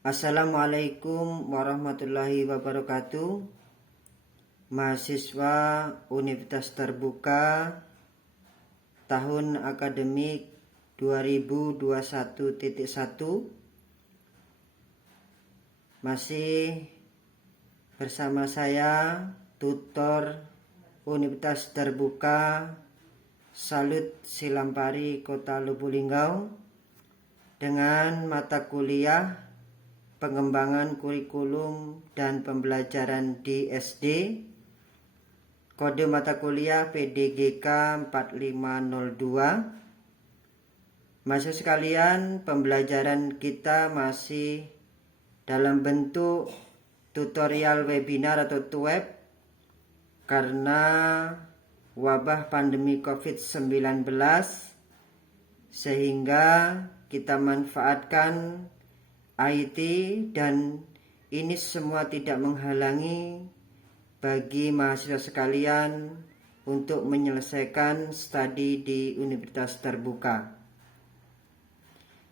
Assalamualaikum warahmatullahi wabarakatuh. Mahasiswa Universitas Terbuka tahun akademik 2021.1 masih bersama saya, tutor Universitas Terbuka Salut Silampari, Kota Lubuk Linggau, dengan mata kuliah pengembangan kurikulum dan pembelajaran di SD, kode mata kuliah PDGK 4502. Mahasiswa sekalian, pembelajaran kita masih dalam bentuk tutorial webinar atau TWEB karena wabah pandemi COVID-19, sehingga kita manfaatkan IT, dan ini semua tidak menghalangi bagi mahasiswa sekalian untuk menyelesaikan studi di Universitas Terbuka.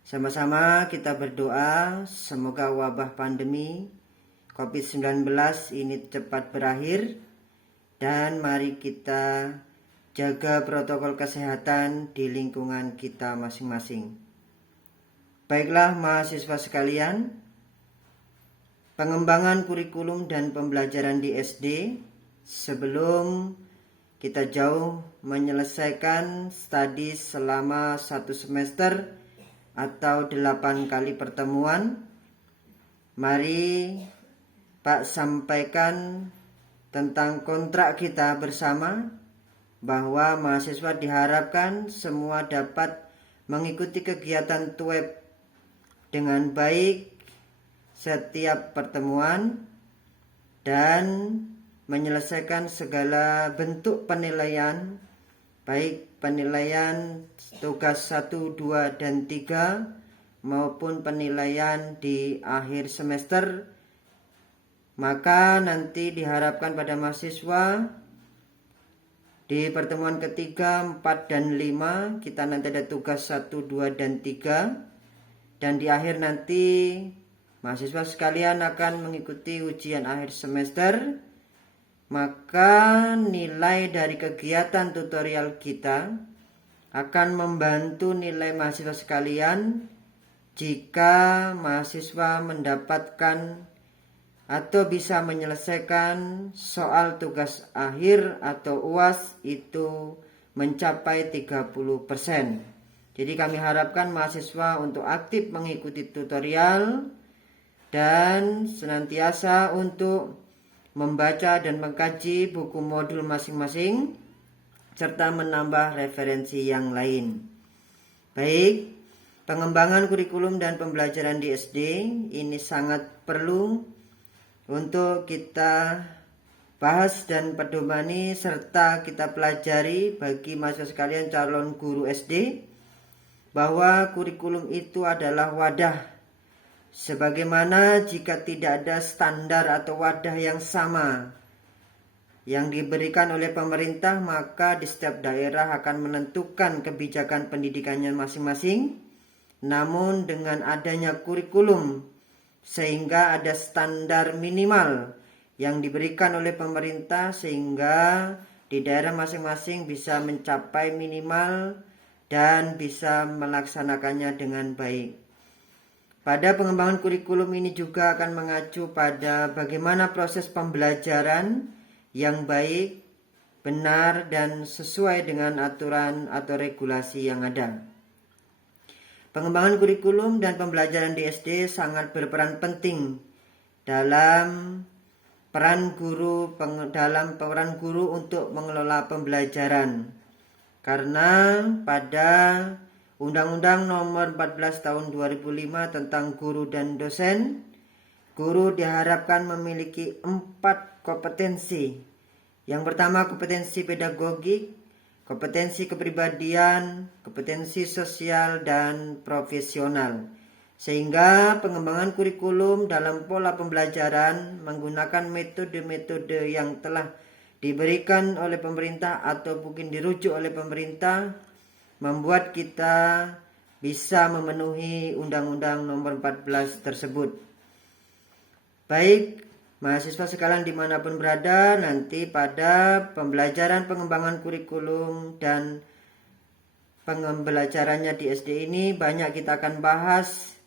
Sama-sama kita berdoa semoga wabah pandemi COVID-19 ini cepat berakhir, dan mari kita jaga protokol kesehatan di lingkungan kita masing-masing. Baiklah mahasiswa sekalian, pengembangan kurikulum dan pembelajaran di SD, sebelum kita jauh menyelesaikan studi selama 1 semester atau 8 kali pertemuan, mari Pak sampaikan tentang kontrak kita bersama, bahwa mahasiswa diharapkan semua dapat mengikuti kegiatan TWEB dengan baik setiap pertemuan dan menyelesaikan segala bentuk penilaian, baik penilaian tugas 1, 2, dan 3 maupun penilaian di akhir semester. Maka nanti diharapkan pada mahasiswa di pertemuan ketiga, 4, dan 5 kita nanti ada tugas 1, 2, dan 3. Dan di akhir nanti mahasiswa sekalian akan mengikuti ujian akhir semester. Maka nilai dari kegiatan tutorial kita akan membantu nilai mahasiswa sekalian jika mahasiswa mendapatkan atau bisa menyelesaikan soal tugas akhir atau UAS itu mencapai 30%. Jadi kami harapkan mahasiswa untuk aktif mengikuti tutorial dan senantiasa untuk membaca dan mengkaji buku modul masing-masing serta menambah referensi yang lain. Baik, pengembangan kurikulum dan pembelajaran di SD ini sangat perlu untuk kita bahas dan pedomani serta kita pelajari bagi mahasiswa sekalian calon guru SD, bahwa kurikulum itu adalah wadah. Sebagaimana jika tidak ada standar atau wadah yang sama yang diberikan oleh pemerintah, maka di setiap daerah akan menentukan kebijakan pendidikannya masing-masing. Namun dengan adanya kurikulum, sehingga ada standar minimal yang diberikan oleh pemerintah, sehingga di daerah masing-masing bisa mencapai minimal dan bisa melaksanakannya dengan baik. Pada pengembangan kurikulum ini juga akan mengacu pada bagaimana proses pembelajaran yang baik, benar, dan sesuai dengan aturan atau regulasi yang ada. Pengembangan kurikulum dan pembelajaran di SD sangat berperan penting dalam peran guru untuk mengelola pembelajaran. Karena pada Undang-Undang Nomor 14 Tahun 2005 tentang guru dan dosen, guru diharapkan memiliki 4 kompetensi. Yang pertama, kompetensi pedagogik, kompetensi kepribadian, kompetensi sosial, dan profesional. Sehingga pengembangan kurikulum dalam pola pembelajaran menggunakan metode-metode yang telah diberikan oleh pemerintah atau mungkin dirujuk oleh pemerintah, membuat kita bisa memenuhi Undang-Undang Nomor 14 tersebut. Baik, mahasiswa sekalian dimanapun berada, nanti pada pembelajaran pengembangan kurikulum dan pembelajarannya di SD ini banyak kita akan bahas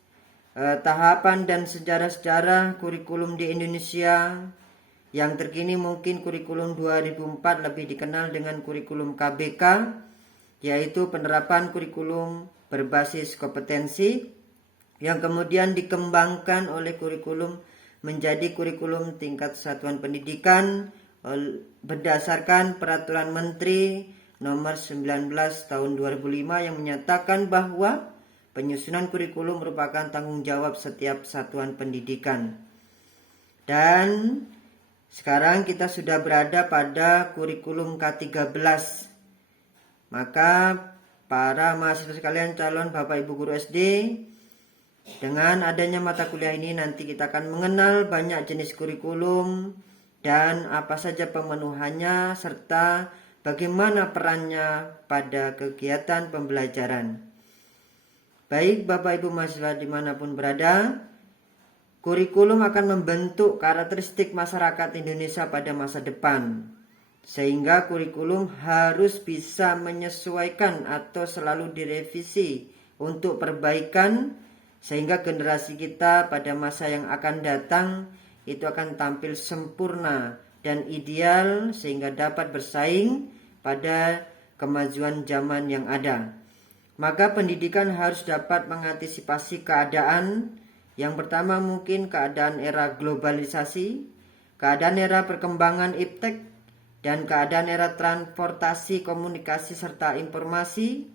tahapan dan sejarah-sejarah kurikulum di Indonesia. Yang terkini mungkin kurikulum 2004 lebih dikenal dengan kurikulum KBK, yaitu penerapan kurikulum berbasis kompetensi yang kemudian dikembangkan oleh kurikulum menjadi kurikulum tingkat satuan pendidikan berdasarkan Peraturan Menteri Nomor 19 Tahun 2005 yang menyatakan bahwa penyusunan kurikulum merupakan tanggung jawab setiap satuan pendidikan. Dan sekarang kita sudah berada pada kurikulum K13. Maka para mahasiswa sekalian calon Bapak Ibu guru SD, dengan adanya mata kuliah ini nanti kita akan mengenal banyak jenis kurikulum dan apa saja pemenuhannya serta bagaimana perannya pada kegiatan pembelajaran. Baik Bapak Ibu mahasiswa dimanapun berada, kurikulum akan membentuk karakteristik masyarakat Indonesia pada masa depan. Sehingga kurikulum harus bisa menyesuaikan atau selalu direvisi untuk perbaikan, sehingga generasi kita pada masa yang akan datang itu akan tampil sempurna dan ideal sehingga dapat bersaing pada kemajuan zaman yang ada. Maka pendidikan harus dapat mengantisipasi keadaan. Yang pertama mungkin keadaan era globalisasi, keadaan era perkembangan iptek, dan keadaan era transportasi, komunikasi, serta informasi.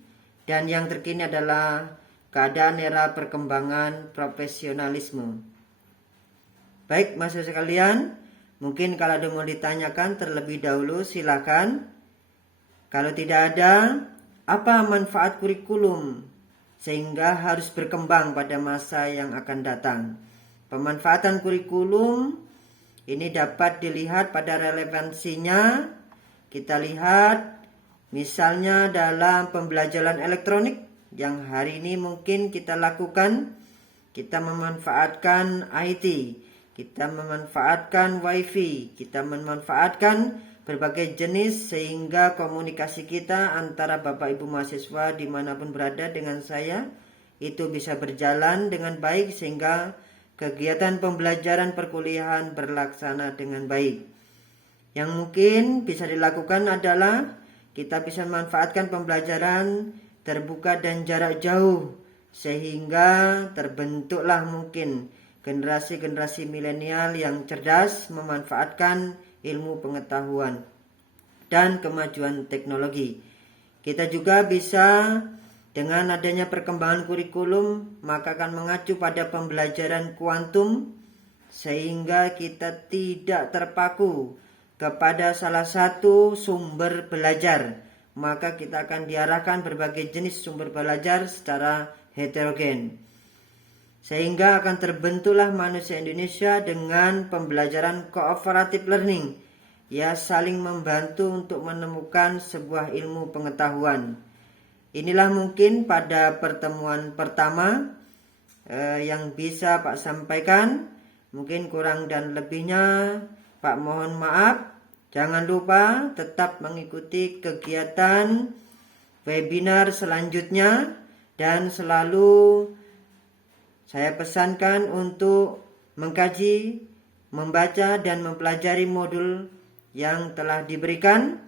Dan yang terkini adalah keadaan era perkembangan profesionalisme. Baik mahasiswa sekalian, mungkin kalau ada mau ditanyakan terlebih dahulu silakan. Kalau tidak ada, apa manfaat kurikulum sehingga harus berkembang pada masa yang akan datang? Pemanfaatan kurikulum ini dapat dilihat pada relevansinya. Kita lihat misalnya dalam pembelajaran elektronik yang hari ini mungkin kita lakukan. Kita memanfaatkan IT, kita memanfaatkan WiFi, kita memanfaatkan berbagai jenis sehingga komunikasi kita antara Bapak Ibu mahasiswa dimanapun berada dengan saya itu bisa berjalan dengan baik sehingga kegiatan pembelajaran perkuliahan berlaksana dengan baik. Yang mungkin bisa dilakukan adalah kita bisa memanfaatkan pembelajaran terbuka dan jarak jauh sehingga terbentuklah mungkin generasi-generasi milenial yang cerdas memanfaatkan ilmu pengetahuan dan kemajuan teknologi. Kita juga bisa dengan adanya perkembangan kurikulum maka akan mengacu pada pembelajaran kuantum sehingga kita tidak terpaku kepada salah satu sumber belajar. Maka kita akan diarahkan berbagai jenis sumber belajar secara heterogen. Sehingga akan terbentuklah manusia Indonesia dengan pembelajaran cooperative learning. Ya, saling membantu untuk menemukan sebuah ilmu pengetahuan. Inilah mungkin pada pertemuan pertama yang bisa Pak sampaikan. Mungkin kurang dan lebihnya Pak mohon maaf. Jangan lupa tetap mengikuti kegiatan webinar selanjutnya dan selalu saya pesankan untuk mengkaji, membaca dan mempelajari modul yang telah diberikan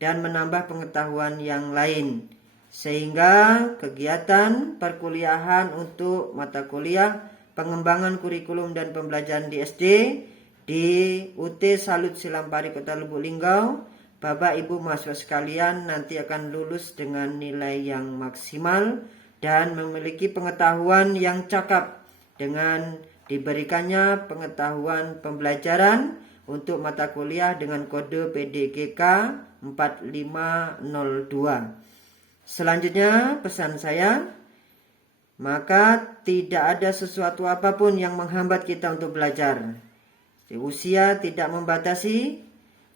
dan menambah pengetahuan yang lain. Sehingga kegiatan perkuliahan untuk mata kuliah pengembangan kurikulum dan pembelajaran di SD di UT Salut Silampari Kota Lubuk Linggau, Bapak Ibu mahasiswa sekalian nanti akan lulus dengan nilai yang maksimal dan memiliki pengetahuan yang cakap dengan diberikannya pengetahuan pembelajaran untuk mata kuliah dengan kode PDGK 4502. Selanjutnya pesan saya, maka tidak ada sesuatu apapun yang menghambat kita untuk belajar. Usia tidak membatasi,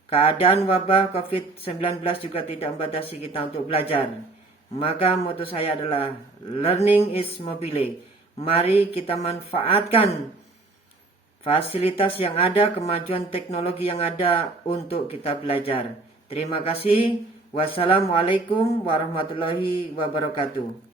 keadaan wabah COVID-19 juga tidak membatasi kita untuk belajar. Maka motto saya adalah learning is mobile. Mari kita manfaatkan fasilitas yang ada, kemajuan teknologi yang ada untuk kita belajar. Terima kasih. Wassalamualaikum warahmatullahi wabarakatuh.